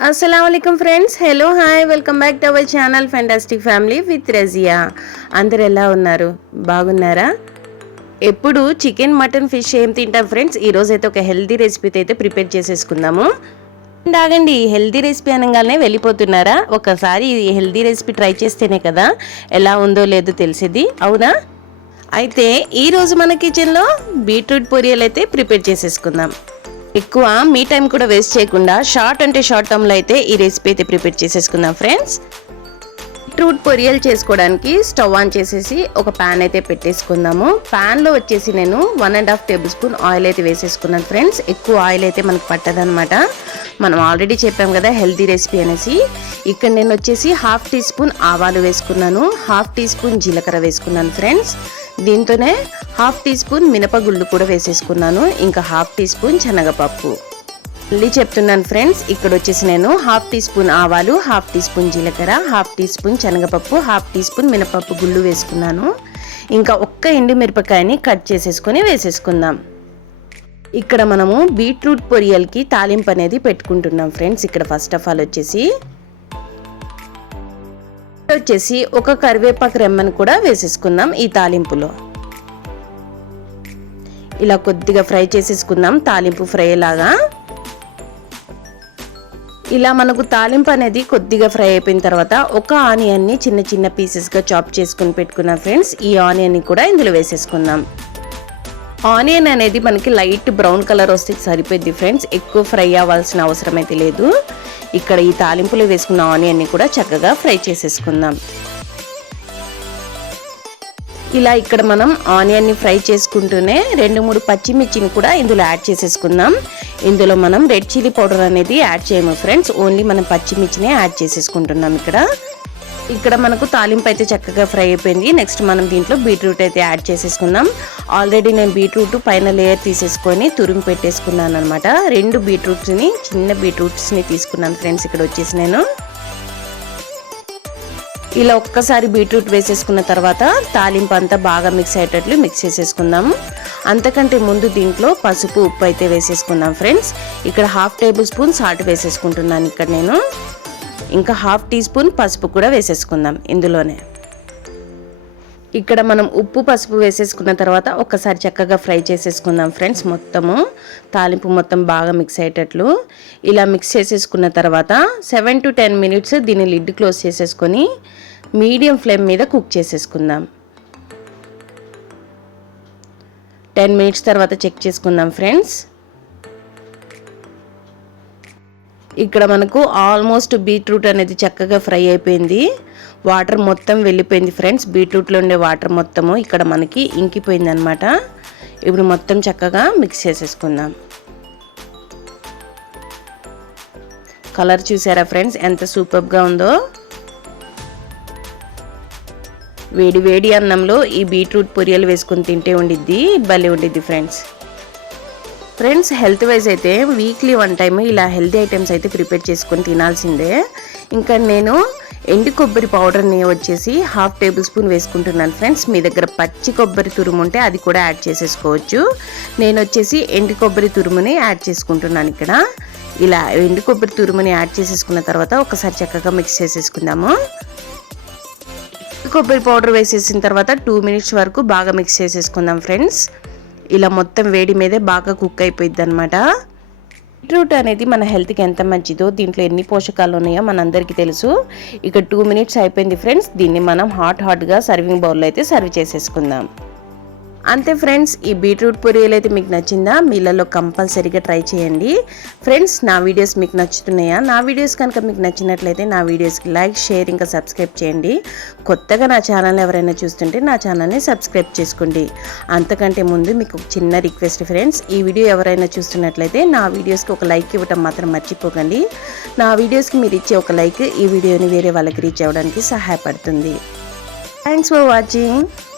अस्सलामुअलैकुम friends hello hi welcome back to our channel fantastic family with Razia అందరూ ఎలా ఉన్నారు బాగున్నారా ఎప్పుడు చికెన్ మటన్ ఫిష్ ఏం తింటాం ఫ్రెండ్స్ ఈ రోజు అయితే ఒక హెల్తీ రెసిపీ అయితే ప్రిపేర్ చేసేసుకుందాము ఆగండి హెల్తీ రెసిపీ అనగానే వెళ్ళిపోతున్నారా ఒకసారి ఈ హెల్తీ రెసిపీ ట్రై చేస్తేనే కదా ఎలా ఉందో లేదో తెలిసేది అవునా అయితే ఈ రోజు మన కిచెన్లో బీట్రూట్ పొరియల్ అయితే ప్రిపేర్ చేసేసుకుందాం ఎక్కువ మీ టైం కూడా వేస్ట్ చేయకుండా షార్ట్ టర్మ్లో అయితే ఈ రెసిపీ అయితే ప్రిపేర్ చేసేసుకుందాం ఫ్రెండ్స్ బీట్రూట్ పొరియల్ చేసుకోవడానికి స్టవ్ ఆన్ చేసేసి ఒక ప్యాన్ అయితే పెట్టేసుకుందాము ప్యాన్లో వచ్చేసి నేను 1.5 టేబుల్ స్పూన్ ఆయిల్ అయితే వేసేసుకున్నాను ఫ్రెండ్స్ ఎక్కువ ఆయిల్ అయితే మనకు పట్టదనమాట మనం ఆల్రెడీ చెప్పాం కదా హెల్తీ రెసిపీ అనేసి ఇక్కడ నేను వచ్చేసి 1/2 టీ స్పూన్ ఆవాలు వేసుకున్నాను 1/2 టీ స్పూన్ జీలకర్ర వేసుకున్నాను ఫ్రెండ్స్ దీంతోనే 1/2 టీ స్పూన్ మినపగుళ్ళు కూడా వేసేసుకున్నాను ఇంకా 1/2 టీ స్పూన్ శనగపప్పు మళ్ళీ చెప్తున్నాను ఫ్రెండ్స్ ఇక్కడ వచ్చేసి నేను 1/2 టీ స్పూన్ ఆవాలు 1/2 టీ స్పూన్ జీలకర్ర 1/2 టీ స్పూన్ శనగపప్పు 1/2 టీ స్పూన్ మినపప్పు గుళ్ళు వేసుకున్నాను ఇంకా ఒక్క ఎండు మిరపకాయని కట్ చేసేసుకొని వేసేసుకుందాం ఇక్కడ మనము బీట్రూట్ పొరియల్కి తాలింపు అనేది పెట్టుకుంటున్నాం ఫ్రెండ్స్ ఇక్కడ ఫస్ట్ ఆఫ్ ఆల్ వచ్చేసి ఒక కరివేపాకు రెమ్మను కూడా వేసేసుకుందాం ఈ తాలింపులో ఇలా కొద్దిగా ఫ్రై చేసేసుకుందాం తాలింపు ఫ్రై లాగా ఇలా మనకు తాలింపు అనేది కొద్దిగా ఫ్రై అయిపోయిన తర్వాత ఒక ఆనియన్ ని చిన్న చిన్న పీసెస్ గా చాప్ చేసుకుని పెట్టుకున్నాం ఫ్రెండ్స్ ఈ ఆనియన్ ని కూడా ఇందులో వేసేసుకుందాం ఆనియన్ అనేది మనకి లైట్ బ్రౌన్ కలర్ వస్తే సరిపోద్ది ఫ్రెండ్స్ ఎక్కువ ఫ్రై అవ్వాల్సిన అవసరం అయితే లేదు ఇక్కడ ఈ తాలింపులో వేసుకున్న ఆనియన్ ని కూడా చక్కగా ఫ్రై చేసేసుకుందాం ఇలా ఇక్కడ మనం ఆనియన్ ని ఫ్రై చేసుకుంటూనే 2-3 పచ్చిమిర్చిని కూడా ఇందులో యాడ్ చేసేసుకుందాం ఇందులో మనం రెడ్ చిల్లీ పౌడర్ అనేది యాడ్ చేయము ఫ్రెండ్స్ ఓన్లీ మనం పచ్చిమిర్చినే యాడ్ చేసేసుకుంటున్నాం ఇక్కడ మనకు తాలింపు అయితే చక్కగా ఫ్రై అయిపోయింది నెక్స్ట్ మనం దీంట్లో బీట్రూట్ అయితే యాడ్ చేసేసుకుందాం ఆల్రెడీ నేను బీట్రూట్ పైన లేయర్ తీసేసుకొని తురిమి పెట్టేసుకున్నాను అనమాట 2 బీట్రూట్స్ని చిన్న బీట్రూట్స్ని తీసుకున్నాను ఫ్రెండ్స్ ఇక్కడ వచ్చేసి నేను ఇలా ఒక్కసారి బీట్రూట్ వేసేసుకున్న తర్వాత తాలింపు అంతా బాగా మిక్స్ అయ్యేటట్లు మిక్స్ చేసేసుకుందాం అంతకంటే ముందు దీంట్లో పసుపు ఉప్పు అయితే వేసేసుకుందాం ఫ్రెండ్స్ ఇక్కడ 1/2 టేబుల్ స్పూన్ సాల్ట్ వేసేసుకుంటున్నాను ఇక్కడ నేను ఇంకా 1/2 టీ స్పూన్ పసుపు కూడా వేసేసుకుందాం ఇందులోనే ఇక్కడ మనం ఉప్పు పసుపు వేసేసుకున్న తర్వాత ఒక్కసారి చక్కగా ఫ్రై చేసేసుకుందాం ఫ్రెండ్స్ మొత్తము తాలింపు మొత్తం బాగా మిక్స్ అయ్యేటట్లు ఇలా మిక్స్ చేసేసుకున్న తర్వాత 7 to 10 మినిట్స్ దీన్ని లిడ్ క్లోజ్ చేసేసుకొని మీడియం ఫ్లేమ్ మీద కుక్ చేసేసుకుందాం 10 మినిట్స్ తర్వాత చెక్ చేసుకుందాం ఫ్రెండ్స్ ఇక్కడ మనకు ఆల్మోస్ట్ బీట్రూట్ అనేది చక్కగా ఫ్రై అయిపోయింది వాటర్ మొత్తం వెళ్ళిపోయింది ఫ్రెండ్స్ బీట్రూట్లో ఉండే వాటర్ మొత్తము ఇక్కడ మనకి ఇంకిపోయింది అనమాట ఇప్పుడు మొత్తం చక్కగా మిక్స్ చేసేసుకుందాం కలర్ చూసారా ఫ్రెండ్స్ ఎంత సూపర్గా ఉందో వేడి వేడి అన్నంలో ఈ బీట్రూట్ పొరియలు వేసుకొని తింటే ఉండిద్ది భలే ఉండిద్ది ఫ్రెండ్స్ హెల్త్ వైజ్ అయితే వీక్లీ 1 టైం ఇలా హెల్తీ ఐటమ్స్ అయితే ప్రిపేర్ చేసుకొని తినాల్సిందే ఇంకా నేను ఎండు కొబ్బరి పౌడర్ని వచ్చేసి 1/2 టేబుల్ స్పూన్ వేసుకుంటున్నాను ఫ్రెండ్స్ మీ దగ్గర పచ్చి కొబ్బరి తురుము ఉంటే అది కూడా యాడ్ చేసేసుకోవచ్చు నేను వచ్చేసి ఎండు కొబ్బరి తురుముని యాడ్ చేసుకుంటున్నాను ఇక్కడ ఇలా ఎండు కొబ్బరి తురుముని యాడ్ చేసేసుకున్న తర్వాత ఒకసారి చక్కగా మిక్స్ చేసేసుకుందాము కొబ్బరి పౌడర్ వేసేసిన తర్వాత 2 మినిట్స్ వరకు బాగా మిక్స్ చేసేసుకుందాం ఫ్రెండ్స్ ఇలా మొత్తం వేడి మీదే బాగా కుక్ అయిపోయింది అనమాట బీట్రూట్ అనేది మన హెల్త్కి ఎంత మంచిదో దీంట్లో ఎన్ని పోషకాలు ఉన్నాయో మనందరికీ తెలుసు ఇక 2 మినిట్స్ అయిపోయింది ఫ్రెండ్స్ దీన్ని మనం హాట్గా సర్వింగ్ బౌల్లో అయితే సర్వ్ చేసేసుకుందాం అంతే ఫ్రెండ్స్ ఈ బీట్రూట్ పొరియలు అయితే మీకు నచ్చిందా మీలలో కంపల్సరీగా ట్రై చేయండి ఫ్రెండ్స్ నా వీడియోస్ మీకు నచ్చుతున్నాయా నా వీడియోస్ కనుక మీకు నచ్చినట్లయితే నా వీడియోస్కి లైక్ షేర్ ఇంకా సబ్స్క్రైబ్ చేయండి కొత్తగా నా ఛానల్ ఎవరైనా చూస్తుంటే నా ఛానల్ని సబ్స్క్రైబ్ చేసుకోండి అంతకంటే ముందు మీకు చిన్న రిక్వెస్ట్ ఫ్రెండ్స్ ఈ వీడియో ఎవరైనా చూస్తున్నట్లయితే నా వీడియోస్కి ఒక లైక్ ఇవ్వటం మాత్రం మర్చిపోకండి నా వీడియోస్కి మీరు ఇచ్చే ఒక లైక్ ఈ వీడియోని వేరే వాళ్ళకి రీచ్ అవ్వడానికి సహాయపడుతుంది థ్యాంక్స్ ఫర్ వాచింగ్